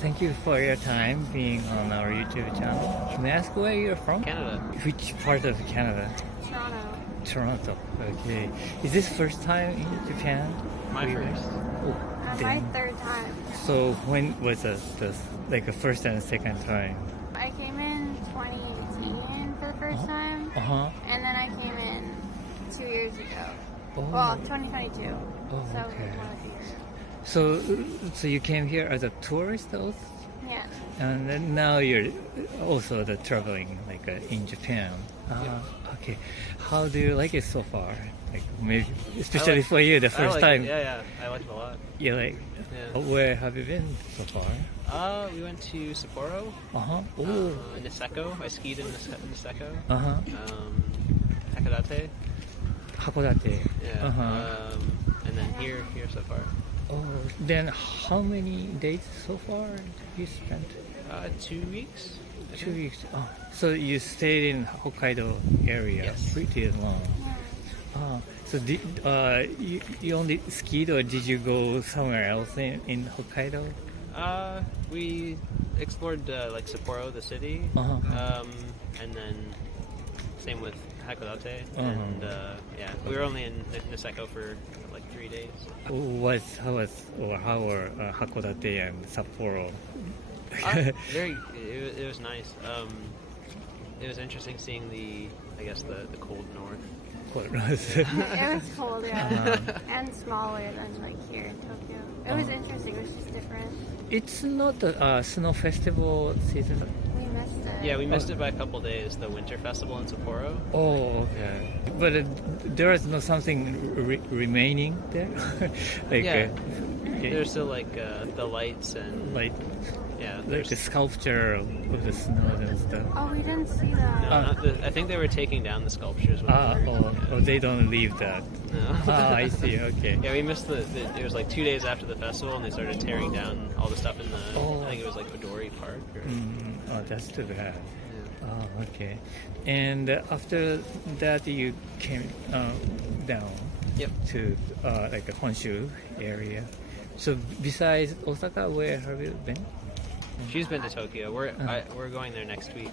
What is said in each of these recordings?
Thank you for your time being on our YouTube channel. May I ask where you're from? Canada. Which part of Canada? Toronto. Toronto. Okay. Is this first time in Japan? My first. Oh, My then- third time. So when was the like the first and second time? I came in 2018 for the first time, and then I came in 2 years ago. Oh. Well, 2022. Oh, So okay. 1 year. So you came here as a tourist also? Yeah. And then now you're also traveling like in Japan. Okay. How do you like it so far? Like maybe especially for you, the first time. Yeah, I liked it a lot. You like? Yeah. Where have you been so far? We went to Sapporo, Oh. Niseko. I skied in Niseko. Hakodate. Hakodate. Yeah. And then here so far. Oh. Then how many days so far you spent? 2 weeks. I 2 think. weeks. Oh. So you stayed in Hokkaido area Yes. pretty long. So did you only skied or did you go somewhere else in Hokkaido? We explored like Sapporo, the city, and then same with Hakodate, and we were only in Niseko for like 3 days. How were Hakodate and Sapporo? It was nice. It was interesting seeing the cold north. It was cold, yeah. And smaller than like here in Tokyo. It was interesting. It was just different. It's not a snow festival season. We missed it. Yeah, we missed it by a couple days. The winter festival in Sapporo. Oh, okay. But there is no something remaining there. There's still like the lights and like there's the sculpture of the snow and stuff. Oh, we didn't see that. I think they were taking down the sculptures. When They don't leave that. No. I see. Okay. Yeah, we missed it was like 2 days after the festival, and they started tearing down all the stuff in the. I think it was like Midori Park. Or, that's too bad. Yeah. Oh, okay. And after that, you came down Yep. to like a Honshu area. So besides Osaka, where have you been? She's been to Tokyo. We're going there next week.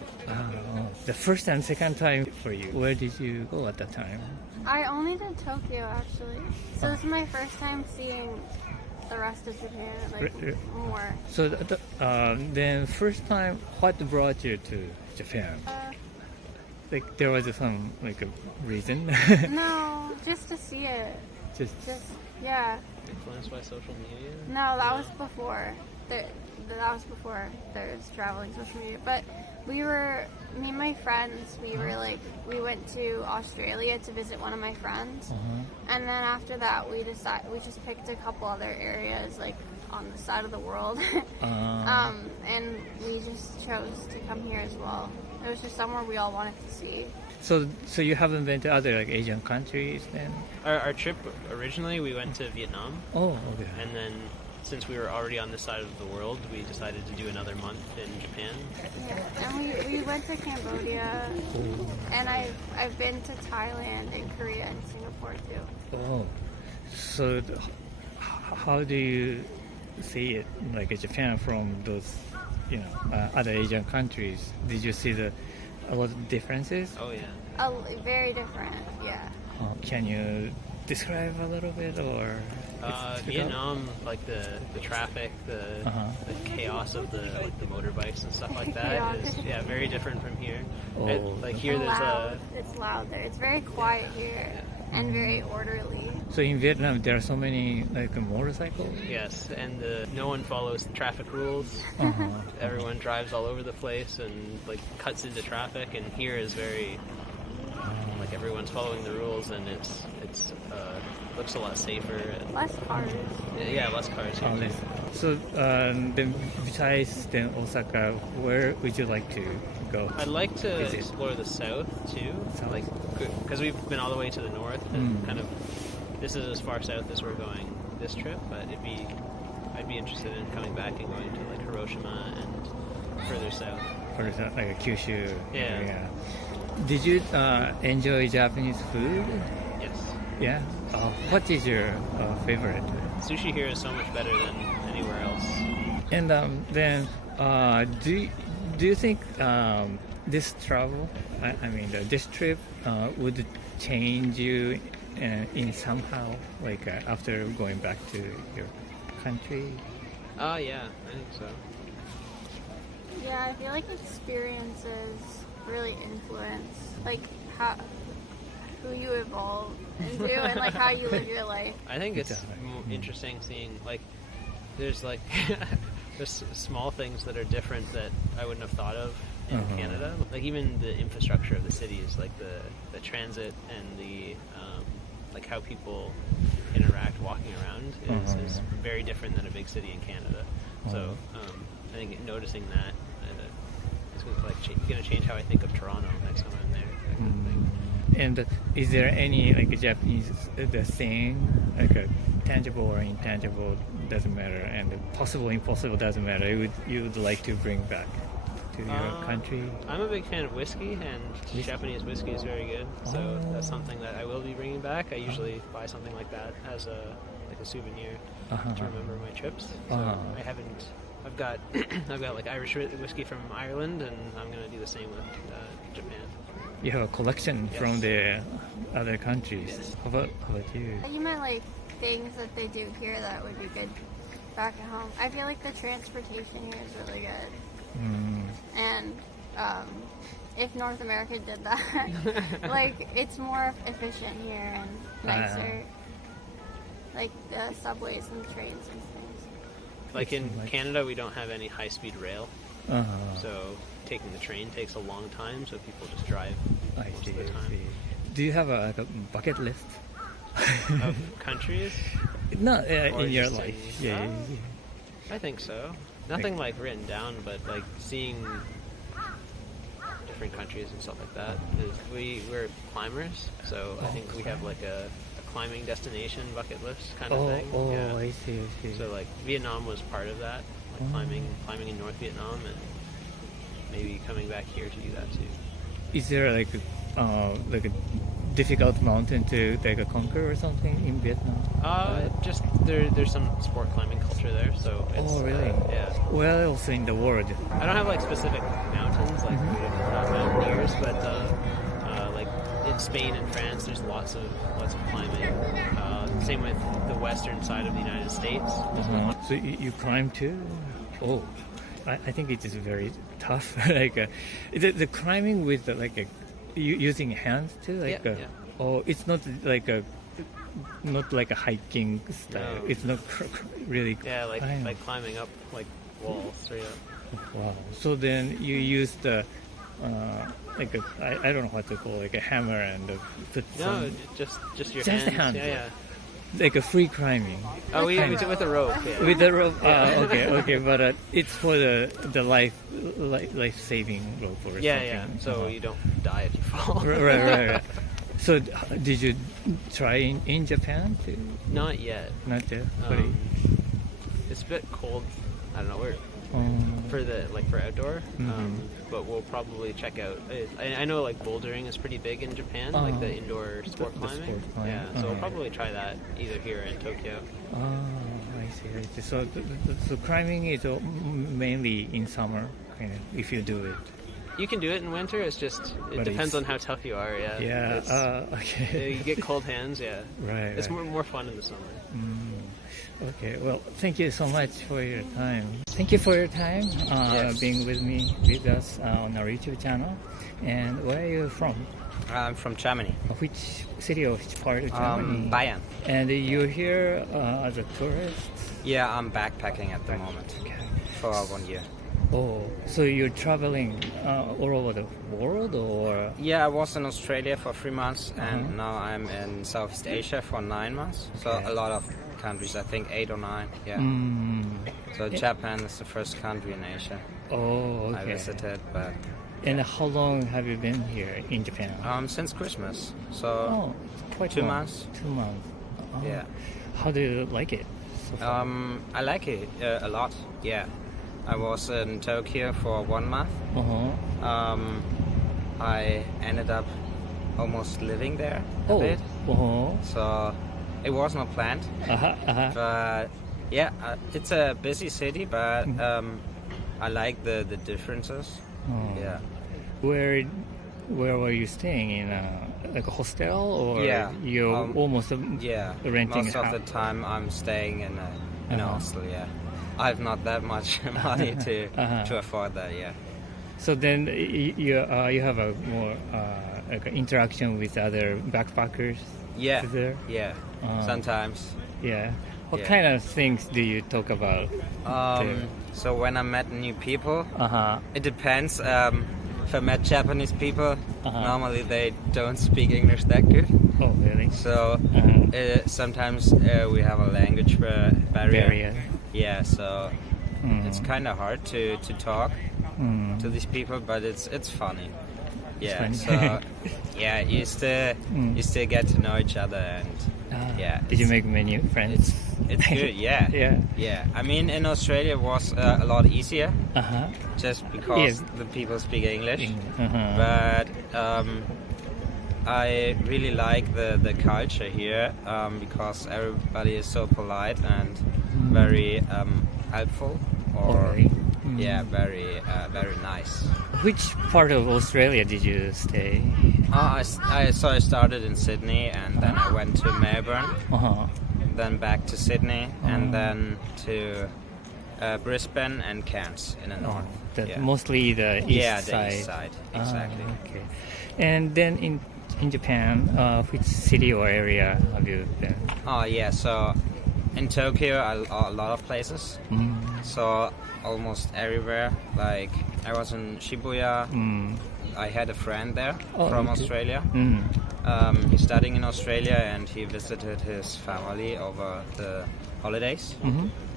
The first and second time for you. Where did you go at that time? I only did Tokyo actually. So this is my first time seeing the rest of Japan, like more. So then first time, what brought you to Japan? Like there was some like a reason? No, just to see it. Just Yeah. Influenced by social media. No, that was before. That was before there was traveling social media. But me and my friends, we went to Australia to visit one of my friends, and then after that we just picked a couple other areas like on the side of the world, and we just chose to come here as well. It was just somewhere we all wanted to see. So you haven't been to other like Asian countries then? Our trip originally we went to Vietnam. Oh, okay. And then since we were already on this side of the world, we decided to do another month in Japan. Yeah, and we went to Cambodia, and I've been to Thailand and Korea and Singapore too. Oh, so how do you see it like Japan from those other Asian countries? Did you see a lot of differences? Oh yeah. Very different, yeah. Can you describe a little bit or? Vietnam, like the traffic, the chaos of the motorbikes and stuff like that is very different from here. Like here, It's loud there. It's very quiet here and very orderly. So in Vietnam, there are so many like motorcycles. Yes, and no one follows the traffic rules. Everyone drives all over the place and like cuts into traffic. And here is very like everyone's following the rules, and it's looks a lot safer. And Less cars. Yeah, less cars here. Less. So then besides then Osaka, where would you like to go? I'd like to explore the south too, like because we've been all the way to the north, and kind of this is as far south as we're going this trip. But I'd be interested in coming back and going to like Hiroshima and further south. Further south, like Kyushu Yeah. area. Did you enjoy Japanese food? Yes. Yeah. What is your favorite? Sushi here is so much better than anywhere else. And then, do you think this travel, I mean, this trip would change you in somehow, like after going back to your country? Yeah, I think so. Yeah, I feel like experiences really influence like who you evolve into and like how you live your life. I think it's interesting seeing like there's small things that are different that I wouldn't have thought of in Canada. Like even the infrastructure of the cities, like the transit and the like how people interact walking around is very different than a big city in Canada. So I think noticing that is going to change how I think of Toronto next time I'm there. That kind of thing. And is there any like Japanese the saying like a tangible or intangible doesn't matter, and possible impossible doesn't matter? You would like to bring back to your country? I'm a big fan of whiskey, and Japanese whiskey is very good. So that's something that I will be bringing back. I usually buy something like that as a souvenir to remember my trips. So I've got like Irish whiskey from Ireland, and I'm gonna do the same with Japan. You have a collection from the other countries. Yes. How about you? You meant like things that they do here that would be good back at home. I feel like the transportation here is really good. And if North America did that, like it's more efficient here and nicer. Like the subways and trains and things. Like in Canada, we don't have any high-speed rail. So taking the train takes a long time, so people just drive most of the time. Do you have a bucket list of countries? No, Or in your just life. in- I think so. Nothing like written down, but like seeing different countries and stuff like that. We're climbers, so I think we have like a climbing destination bucket list kind of thing. Yeah. I see. So like Vietnam was part of that, like climbing in North Vietnam, and maybe coming back here to do that too. Is there like a difficult mountain to like conquer or something in Vietnam? Just there's some sport climbing culture there, so it's really? yeah. Well, also in the world. I don't have like specific mountains like mountaineers, but like in Spain and France, there's lots of climbing. Same with the western side of the United States. So you climb too? Oh, I think it is very tough. Like the climbing with using hands too. Like yeah. Oh, it's not like a hiking style. No. It's not really. Yeah, like climbing up like walls straight up. Wow. So then you use the I don't know what to call like a hammer and put No, just your Just the hands. hands. Yeah. like a free climbing. Oh, we do it with a rope. Yeah. With the rope. Okay, but it's for the life saving rope or something. Yeah. So you don't die if you fall. Right. So did you try in Japan too? Not yet. Not yet. It's a bit cold. I don't know where for outdoor. But we'll probably check out. I know like bouldering is pretty big in Japan, like the indoor sport climbing. Yeah, so we'll probably try that either here or in Tokyo. I see. So the climbing is mainly in summer, kind of, if you do it. You can do it in winter. It depends on how tough you are. Yeah. Yeah. Okay. You get cold hands. Yeah. Right. It's more fun in the summer. Okay, well, thank you so much for your time. Thank you for your time being with us on our YouTube channel. And where are you from? I'm from Germany. Which city or which part of Germany? Bayern. And you're here as a tourist? Yeah, I'm backpacking at the moment for 1 year. Oh, so you're traveling all over the world, or? Yeah, I was in Australia for 3 months, and now I'm in Southeast Asia for 9 months. So a lot of countries, I think 8 or 9. Yeah. So Japan is the first country in Asia I visited. But and how long have you been here in Japan? Since Christmas. So quite 2 long. months. 2 months. Yeah. How do you like it so far? I like it a lot. Yeah. I was in Tokyo for 1 month. I ended up almost living there a bit. So it was not planned. But Yeah, it's a busy city, but I like the differences. Oh. Yeah. Where were you staying in? Like a hostel, or Yeah, you're almost Yeah. renting Most a of house? the time I'm staying in a hostel. Yeah. I have not that much money to afford that. Yeah. So then you have a more like an interaction with other backpackers. Yeah. There. Yeah. Sometimes. Yeah. What Yeah. kind of things do you talk about? So when I met new people, Uh-huh. it depends. If I met Japanese people, normally they don't speak English that good. Oh, really? So sometimes we have a language barrier. Yeah, so it's kind of hard to talk to these people, but it's funny. Yeah, funny. so yeah, you still get to know each other, and yeah. Did you make many friends? It's good. Yeah. Yeah. I mean, in Australia it was a lot easier, Uh-huh. just because Yes. the people speak English. Uh-huh. But I really like the culture here because everybody is so polite and very helpful. Okay. Yeah, very nice. Which part of Australia did you stay? I started in Sydney, and then I went to Melbourne, Uh-huh. then back to Sydney, and then to Brisbane and Cairns in the north. Yeah. Mostly the east Yeah, side. the east side, exactly. Okay. And then in Japan, which city or area have you been? Oh yeah, so in Tokyo, a lot of places. So almost everywhere. Like I was in Shibuya. I had a friend there from Australia. He's studying in Australia, and he visited his family over the holidays.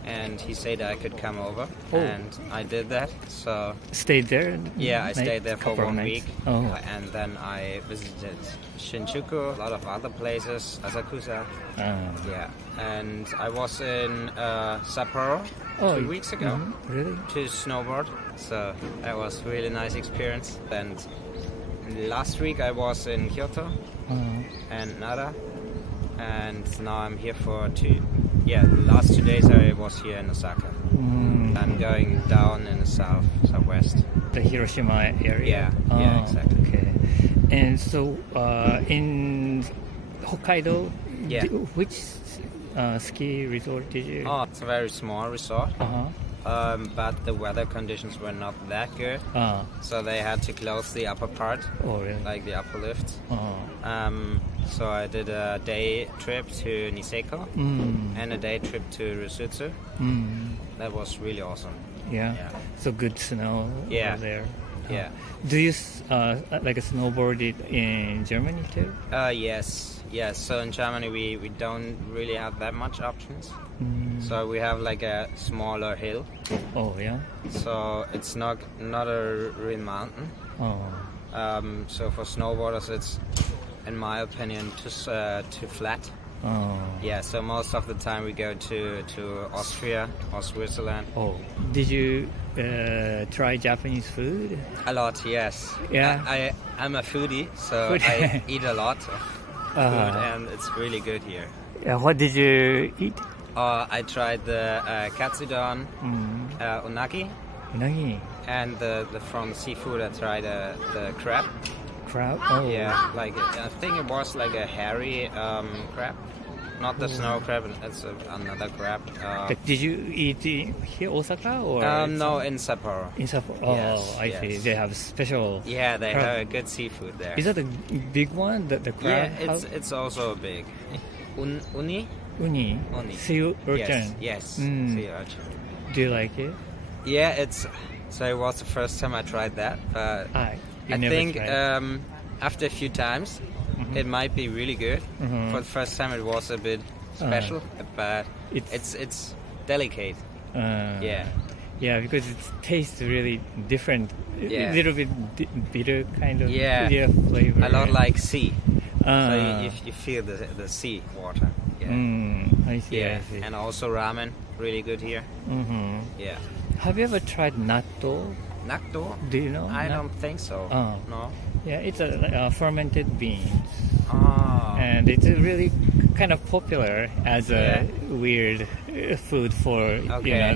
And he said I could come over, and I did that. So Stayed there? yeah, I stayed there for couple of 1 nights? week, Oh. and then I visited Shinjuku, a lot of other places, Asakusa. Yeah, and I was in Sapporo 2 weeks ago Really? to snowboard, so that was a really nice experience. And last week I was in Kyoto and Nara, and now I'm here for the last 2 days I was here in Osaka. I'm going down in the southwest. The Hiroshima area? Yeah, exactly. Okay. And so in Hokkaido, Yeah. which ski resort did you? Oh, it's a very small resort, Uh-huh. but the weather conditions were not that good, so they had to close the upper part, Oh, really? like the upper lift. Uh-huh. So I did a day trip to Niseko and a day trip to Rusutsu. That was really awesome. Yeah. Yeah. So good snow Yeah. over there. Yeah. Do you like snowboard it in Germany too? Yes. So in Germany we don't really have that much options. So we have like a smaller hill. Oh, yeah. So it's not a real mountain. Oh. So for snowboarders, it's, in my opinion, too flat. Oh. Yeah. So most of the time we go to Austria or Switzerland. Oh. Did you try Japanese food? A lot, yes. Yeah. I'm a foodie, so Food. I eat a lot of food, and it's really good here. Yeah. What did you eat? I tried the katsudon, unagi, Unagi. and the from seafood I tried the crab. Crab? Oh. Yeah, like I think it was like a hairy crab, not the snow crab. It's another crab. Did you eat here, Osaka, or? No, in Sapporo. In Sapporo. Oh, Yes, I see. yes. They have special. Yeah, they crab. have good seafood there. Is that a big one? The crab? Yeah, it's also big. Uni? Uni. Uni. Sea urchin. Yes. Sea urchin. Do you like it? Yeah, so it was the first time I tried that, but You I never think tried. after a few times it might be really good. For the first time it was a bit special, but it's delicate. Yeah. Yeah, because it tastes really different. Yeah. A little bit bitter kind of Yeah. flavor. A lot like sea. So Ah. you feel the sea water. Yeah. I see. Yeah. I see. And also ramen, really good here. Yeah. Have you ever tried natto? Nakto? Do you know? I don't think so. Oh. No. Yeah, it's a fermented beans, Ah. and it's really kind of popular as a weird food for Okay.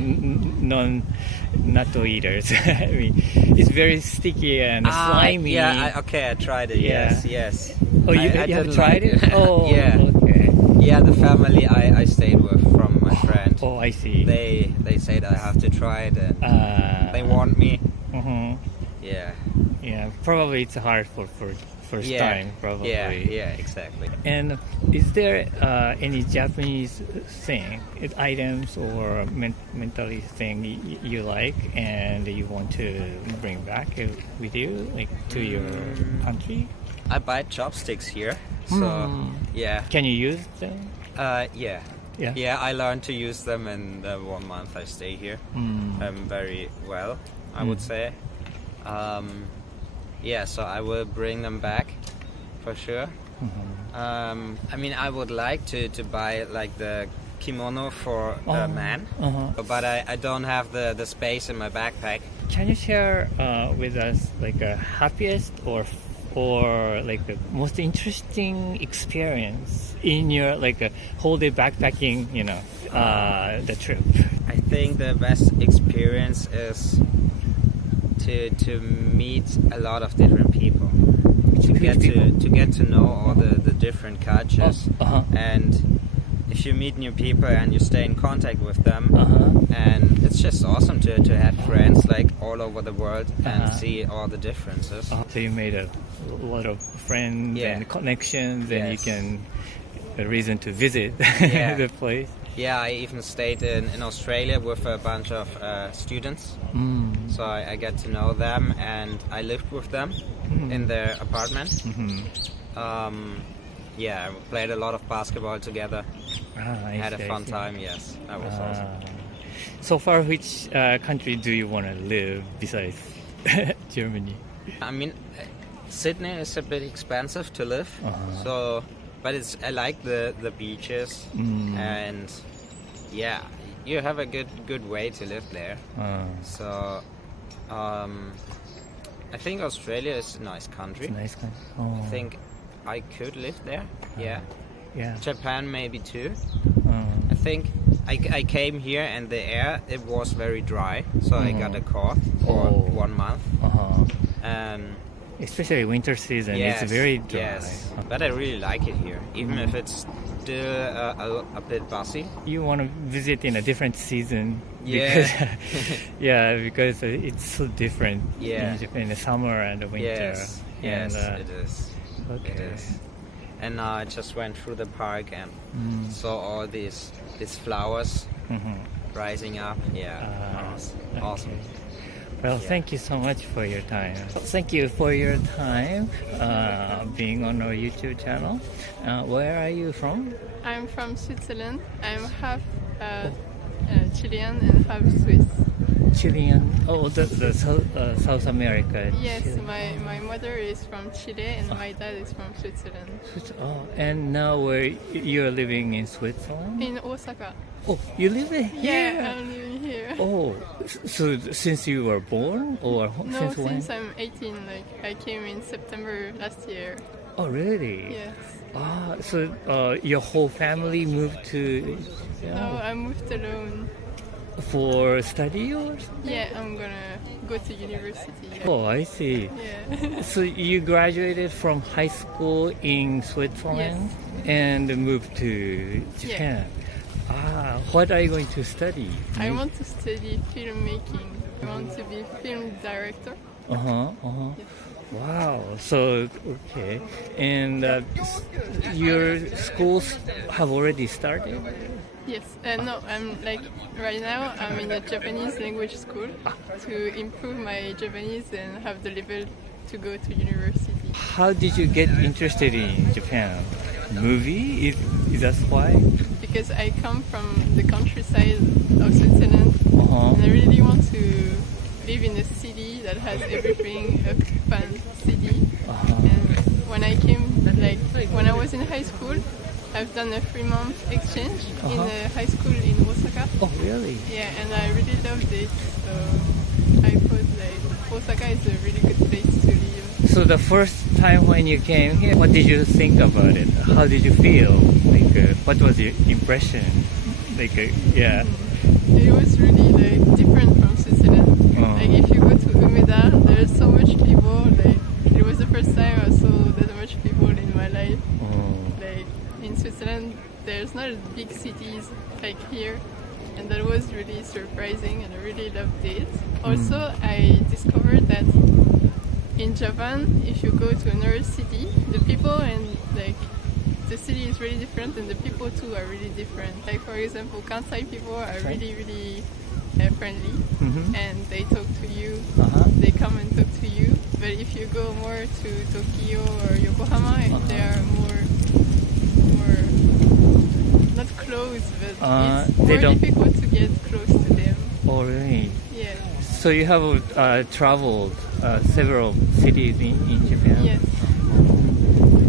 non-natto eaters. I mean, it's very sticky and slimy. I tried it. Yeah. Yes. Oh, you I have didn't tried like it? Oh, yeah. okay. Yeah, the family I stayed with from my friend. Oh, I see. They said I have to try it. They want me. Mhm. Yeah. Yeah, probably it's hard for first time, probably. Yeah, exactly. And is there any Japanese thing, items or mentally thing you like and you want to bring back with you, like to your country? I buy chopsticks here. So, yeah. Can you use them? Yeah. Yeah. Yeah, I learned to use them in the 1 month I stay here. Very well, I would say. Yeah, so I will bring them back for sure. I mean, I would like to buy like the kimono for a man, but I don't have the space in my backpack. Can you share with us like a happiest or like the most interesting experience in your like a whole day backpacking, the trip? I think the best experience is to meet a lot of different people, to get to know all the different cultures, and if you meet new people and you stay in contact with them, and it's just awesome to have friends like all over the world and see all the differences. So you made a lot of friends and connections, and you can a reason to visit the place. Yeah, I even stayed in Australia with a bunch of students, so I get to know them, and I lived with them in their apartment. Yeah, we played a lot of basketball together. Had a fun time. Yes, that was awesome. So far, which country do you want to live besides Germany? I mean, Sydney is a bit expensive to live, but I like the beaches, and yeah, you have a good way to live there. So I think Australia is a nice country. It's a nice country. I think I could live there. Yeah. Japan maybe too. I think I came here and the air, it was very dry, so I got a cough for 1 month. Especially winter season, it's very dry. Yes, but I really like it here, even if it's still a bit buzzy. You want to visit in a different season. Yeah. Because it's so different in Japan, in the summer and the winter. Yes, it is. Okay. It is. And now I just went through the park and saw all these flowers rising up. Awesome. Well, thank you so much for your time. Thank you for your time being on our YouTube channel. Where are you from? I'm from Switzerland. I'm half Chilean and half Swiss. Chilean? Oh, the South America. Yes, Chile. my mother is from Chile and my dad is from Switzerland. Oh, and now you're living in Switzerland? In Osaka. Oh, you live here? Yeah, I'm living here. Oh, so since you were born, or No, since when? since I'm 18. Like I came in September last year. Oh, really? Yes. So your whole family moved to? No, I moved alone. For study or something? Yeah, I'm gonna go to university. Oh, I see. Yeah. So you graduated from high school in Switzerland and moved to Japan. What are you going to study? I want to study filmmaking. I want to be film director. Wow. So okay, and your schools have already started? Yes. No, I'm like right now I'm in a Japanese language school to improve my Japanese and have the level to go to university. How did you get interested in Japan? Movie? Is that why? Because I come from the countryside of Switzerland and I really want to live in a city that has everything, a fun city. And when I came, like when I was in high school, I've done a 3-month exchange in a high school in Osaka. Oh, really? Yeah, and I really loved it. So I thought like Osaka is a really good place to live. So the first time when you came here, what did you think about it? How did you feel? What was your impression? Yeah. It was really like different from Switzerland. Like if you go to Umeda, there's so much people. Like it was the first time I saw that much people in my life. Like in Switzerland, there's not big cities like here, and that was really surprising, and I really loved it. Also, I discovered that in Japan, if you go to another city, the people and like the city is really different, and the people too are really different. Like for example, Kansai people are really friendly, and they talk to you. They come and talk to you. But if you go more to Tokyo or Yokohama, they are more not close, but it's more difficult to get close to them. Oh, really? Yeah. So you have traveled several cities in Japan? Yes.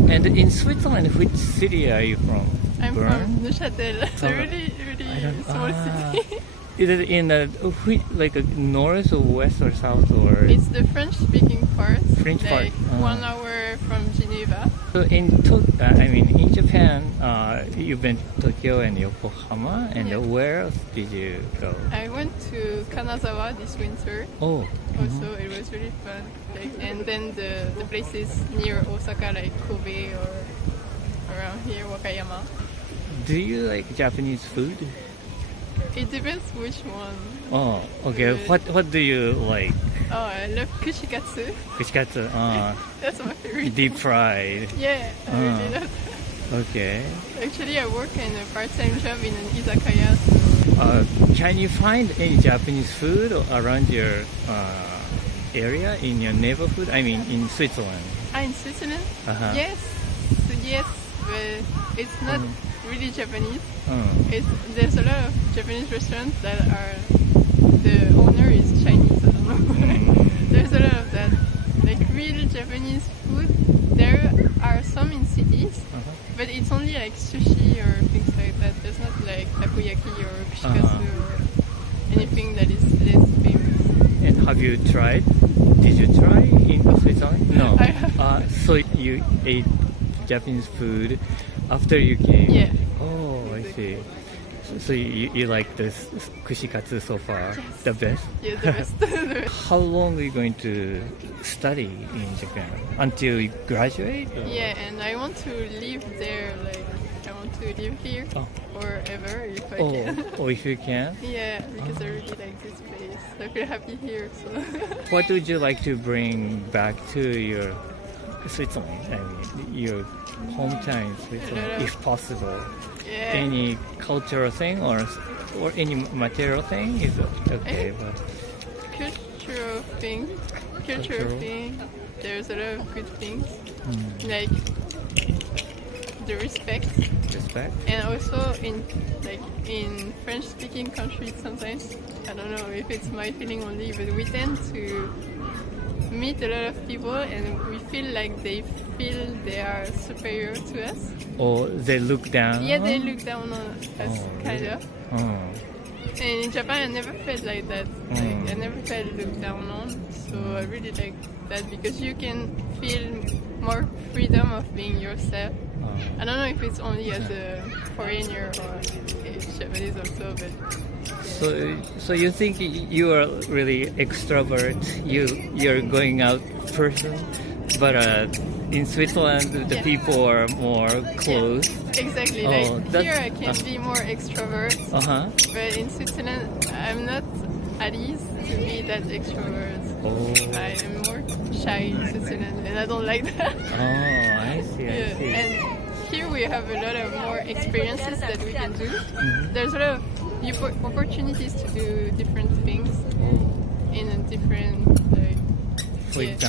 And in Switzerland, which city are you from? I'm Bern? from Neuchâtel. It's a really small city. Is it in like a north or west or south or? It's the French-speaking part. French like part. 1 hour from Geneva. So in Japan, you've been to Tokyo and Yokohama, and Yes. where else did you go? I went to Kanazawa this winter. Oh. Also, it was really fun. Like, and then the places near Osaka, like Kobe or around here, Wakayama. Do you like Japanese food? It depends which one. Oh, okay. What do you like? Oh, I love kushikatsu. Kushikatsu. That's my favorite. Deep fried. Yeah, I really love that. Okay. Actually, I work in a part-time job in an izakaya. Can you find any Japanese food around your area, in your neighborhood? I mean, in Switzerland. In Switzerland? Yes, but it's not really Japanese. There's a lot of Japanese restaurants that are, the owner is Chinese, I don't know. There's a lot of that. Like real Japanese food, there are some in cities, but it's only like sushi or things like that. There's not like takoyaki or kushikatsu or anything that is less famous. And have you tried? Did you try in Switzerland? No. I have. So you ate Japanese food after you came? Yeah. Oh, I see. So you like this kushikatsu so far? Yes. The best? Yeah, the best. The best. How long are you going to study in Japan? Until you graduate? Or? Yeah, and I want to live there. Like I want to live here forever if I can. Oh, if you can? Yeah, because I really like this place. I feel happy here. So. What would you like to bring back to your Switzerland? I mean, your hometown in Switzerland, if possible. Yeah. Any cultural thing or any material thing is okay. But Cultural thing. There's a lot of good things, like the respect, and also in French-speaking countries sometimes, I don't know if it's my feeling only, but we tend to meet a lot of people and we feel like they feel they are superior to us. Or they look down? Yeah, they look down on us, kind really? of. And in Japan, I never felt like that. Like, I never felt looked down on. So I really like that because you can feel more freedom of being yourself. I don't know if it's only as a foreigner or Japanese also, but So you think you are really extrovert? You're going out person, but in Switzerland the people are more closed. Yeah, exactly. Like here I can be more extrovert, but in Switzerland I'm not at ease to be that extrovert. I am more shy in Switzerland, and I don't like that. Oh, I see. And here we have a lot of more experiences that we can do. There's a lot of opportunities to do different things in a different, like,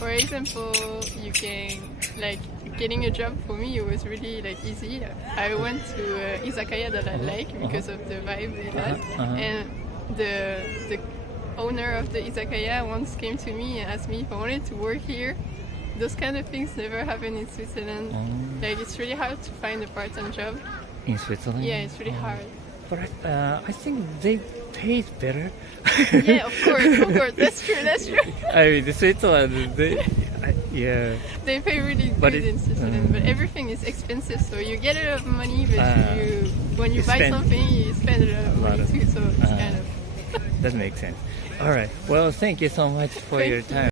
For example, you can, like, getting a job for me, it was really like easy. I went to izakaya that I like because of the vibe it has, and the owner of the izakaya once came to me and asked me if I wanted to work here. Those kind of things never happen in Switzerland. Like, it's really hard to find a part-time job. In Switzerland? Yeah, it's really hard. But I think they pay better. Yeah, of course, that's true. I mean, Switzerland, Yeah. They pay really But good it- in Switzerland, but everything is expensive. So you get a lot of money, but when you you buy spend something, you spend a lot of money too. So it's kind of. That makes sense. All right. Well, thank you so much for Thank your you. time.